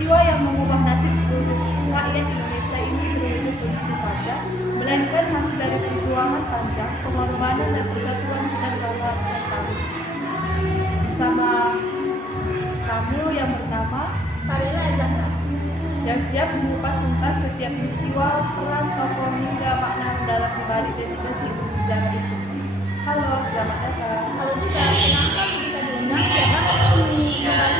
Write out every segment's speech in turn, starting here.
peristiwa yang mengubah nasib seluruh rakyat Indonesia ini terwujud begitu saja, melainkan hasil dari perjuangan panjang, pengorbanan dan persatuan kita selama ratusan tahun. Bersama kamu yang bernama Sabella Zahra, yang siap mengupas tuntas setiap peristiwa, peran tokoh hingga makna mendalam di balik detik-detik bersejarah itu. Halo, selamat datang. Halo juga, senang sekali bisa diundang siapa ini kembali menceritakan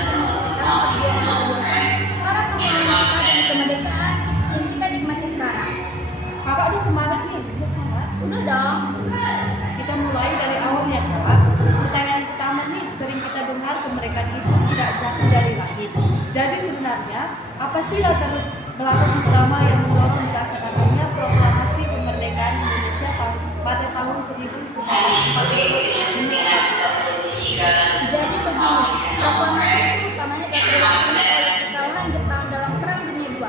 perjuangan kebiasaan para pahlawan kita dan kemerdekaan yang kita nikmati sekarang. Kakak udah semangat nih, udah semangat. Udah dong. Kita mulai dari awal ya kakak. Pertanyaan pertama nih, sering kita dengar kemerdekaan itu tidak jatuh dari langit. Jadi sebenarnya apa sih latar belakang utama yang mendorong dilaksanakannya proklamasi kemerdekaan Indonesia pada tahun 1945? Jadi begini, proklamasi itu utamanya datang dari kekalahan Jepang dalam Perang Dunia II.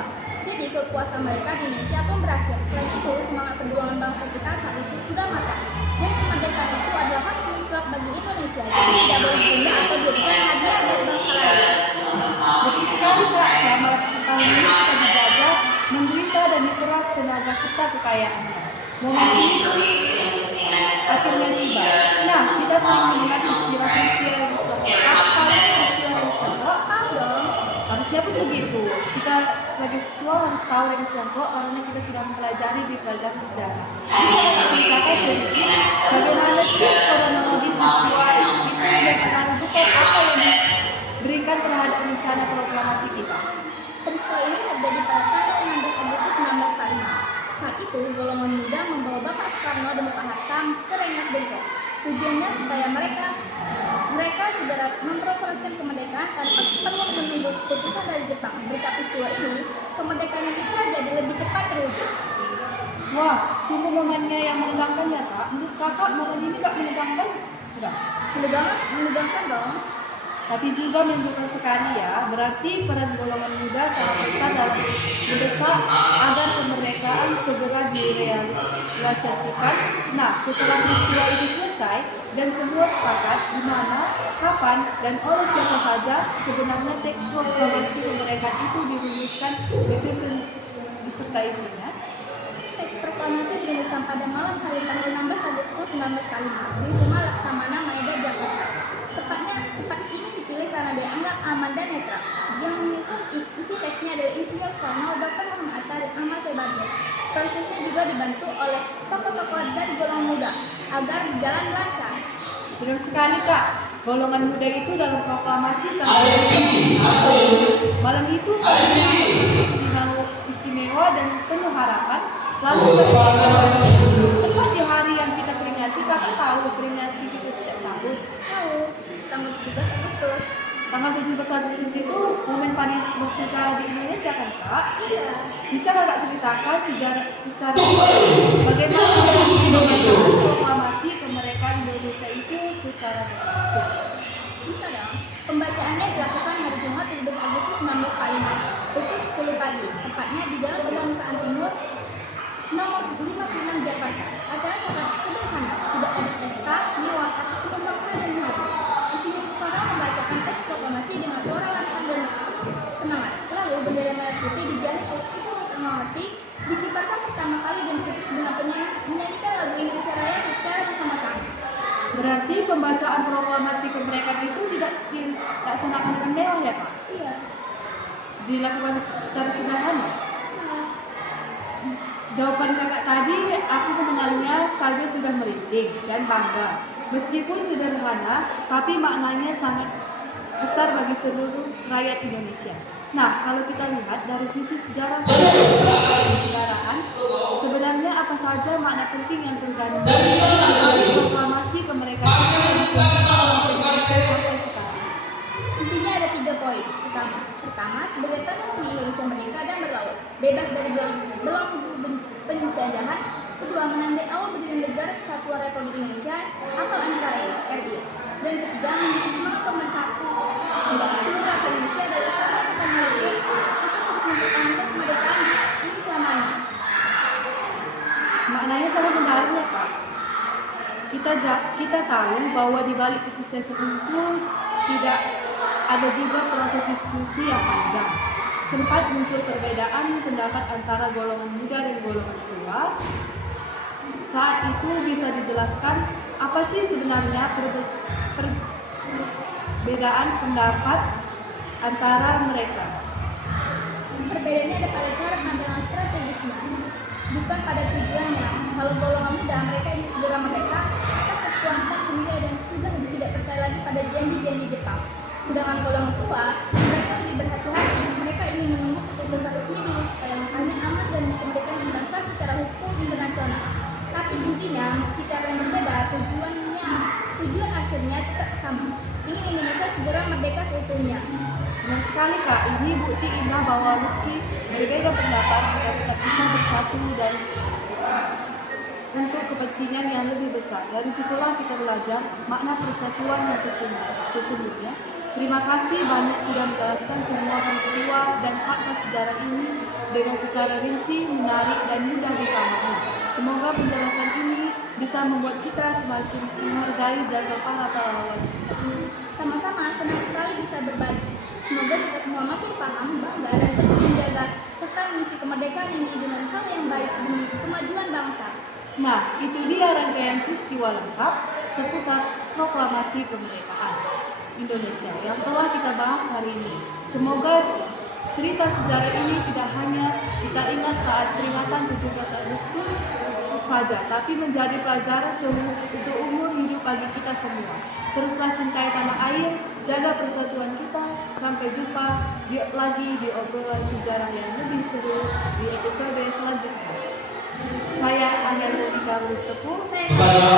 Jadi kekuasaan mereka di Indonesia pun berakhir. Selain itu, semangat perjuangan bangsa kita saat itu sudah matang. Dan kemerdekaan itu adalah hak mutlak bagi Indonesia. Jadi tidak boleh ditunda atau dijadikan hadiah dari bangsa lain. Betul sekali kak, selama ratusan tahun ini kita dijajah, menderita dan diperas tenaga serta kekayaannya. Momen ini akhirnya tiba. Nah, kita sering mendengar peristiwa-peristiwa yang Islam. Apa peristiwa yang Islam? Tahu dong. Harusnya pun begitu. Kita sebagai siswa harus tahu yang Islam karena kita sudah mempelajari di pelajaran sejarah. Bisa kita ceritakan sedikit bagaimana sih kronologi peristiwa itu dan pengaruh besar apa yang diberikan terhadap rencana proklamasi kita? Peristiwa ini terjadi pada tanggal 16 Agustus 1945. Saat itu, golongan muda membawa Bapak Soekarno dan Bapak Hatta ke Rengas Dengklok. Tujuannya supaya mereka segera memproklamasikan kemerdekaan tanpa perlu menunggu keputusan dari Jepang. Berkat peristiwa ini, kemerdekaan Indonesia jadi lebih cepat terwujud. Wah, sungguh momennya yang menegangkan ya kak. Menurut kakak momen ini gak menegangkan? Enggak. Menegangkan dong. Tapi juga menunjukkan sekali ya, berarti peran golongan muda sangat besar dalam mendesak agar kemerdekaan segera direalisasikan. Nah, setelah peristiwa itu selesai dan semua sepakat di mana, kapan, dan oleh siapa saja sebenarnya teks proklamasi kemerdekaan itu dirumuskan, disusun beserta isinya. Teks proklamasi dirumuskan pada malam hari tanggal 16 Agustus 1945 di Rumah Laksamana Maeda, Jakarta. Tempat ini dipilih karena dianggap aman dan netral. Yang menyusun isi teksnya adalah Insinyur Soekarno, Dr. Muhammad Hatta, dan Ahmad Soebarjo. Prosesnya juga dibantu oleh tokoh-tokoh dari golongan muda agar berjalan lancar. Benar sekali kak, golongan muda itu dalam proklamasi sangat malam itu istimewa dan penuh harapan. Lalu tepat di hari yang kita peringati, kakak tahu peringati kita setiap tahun. Tahu, tanggal 17 Agustus. Tanggal 17 Agustus itu momen paling bersejarah di Indonesia kan kak? Iya. Bisa kakak ceritakan sejarah secara bagaimana pembacaan proklamasi kemerdekaan Indonesia itu secara langsung? Bisa dong. Pembacaannya dilakukan hari Jumat 17 Agustus 1945 pukul 10 pagi, tepatnya di Jalan Pegangsaan Timur nomor 56 Jakarta. Acara sangat sederhana, tidak ada pesta, mewah, tapi penuh makna dan hati. Insinyur Soekarno membacakan teks proklamasi dengan suara lantang dan semangat. Lalu bendera merah putih dijahit oleh Ibu Ratnawati dikibarkan pertama kali dan ditutup dengan menyanyikan lagu Indonesia Raya secara bersama-sama. Berarti pembacaan proklamasi kemerdekaan itu tidak dilaksanakan dengan mewah ya Pak? Iya. Dilakukan secara sederhana? Nah, Jawaban kakak tadi aku mendengarnya saja sudah merinding dan bangga. Meskipun sederhana, tapi maknanya sangat besar bagi seluruh rakyat Indonesia. Nah, kalau kita lihat dari sisi sejarah kenegaraan, sebenarnya apa saja makna penting yang terkandung dari proklamasi kemerdekaan Indonesia sampai sekarang? intinya ada 3 poin. Pertama, sebagai tanah seni Indonesia merdeka dan berlaut, bebas dari belenggu penjajahan. Kedua, menandai awal berdiri negara Kesatuan Republik Indonesia atau NKRI. Dan ketiga, menjadi semangat pemersatu seluruh rakyat Indonesia dari Sabang sampai Merauke untuk terus mempertahankan kemerdekaan ini selamanya. Maknanya sangat mendalam ya Pak. Kita tahu bahwa di balik kesuksesan itu tidak ada juga proses diskusi yang panjang. sempat muncul perbedaan pendapat antara golongan muda dan golongan tua. Saat itu bisa dijelaskan apa sih sebenarnya perbedaan pendapat antara mereka. Perbedaannya ada pada cara pandangan strategisnya, bukan pada tujuannya. Kalau golongan muda, mereka ingin segera merdeka atas kekuatan sendiri dan sudah tidak percaya lagi pada janji-janji Jepang. Sedangkan golongan tua, mereka lebih berhati-hati. Mereka ingin menunggu keputusan resmi dulu supaya langkahnya aman dan kemerdekaan berdasar secara hukum internasional. Tapi intinya, meski cara yang berbeda, tujuan akhirnya tetap sama. Ingin Indonesia segera merdeka seutuhnya. Benar sekali Kak, ini bukti indah bahwa meski berbeda pendapat, kita tetap bisa bersatu dan untuk kepentingan yang lebih besar. Dari situlah kita belajar makna persatuan yang sesungguhnya. Terima kasih banyak sudah menjelaskan semua peristiwa dan fakta sejarah ini dengan secara rinci, menarik, dan mudah dipahami. Semoga penjelasan ini bisa membuat kita semakin menghargai jasa para pahlawan. Sama-sama, senang sekali bisa berbagi. Semoga kita semua makin paham, bangga, dan terus menjaga serta mengisi kemerdekaan ini dengan hal yang baik demi kemajuan bangsa. Nah, itu dia rangkaian peristiwa lengkap seputar proklamasi kemerdekaan Indonesia yang telah kita bahas hari ini. Semoga cerita sejarah ini tidak hanya kita ingat saat peringatan 17 Agustus saja, tapi menjadi pelajaran seumur hidup bagi kita semua. Teruslah cintai tanah air, jaga persatuan kita. Sampai jumpa lagi di obrolan sejarah yang lebih seru di episode selanjutnya. Saya Angel Monika Mustafa. Saya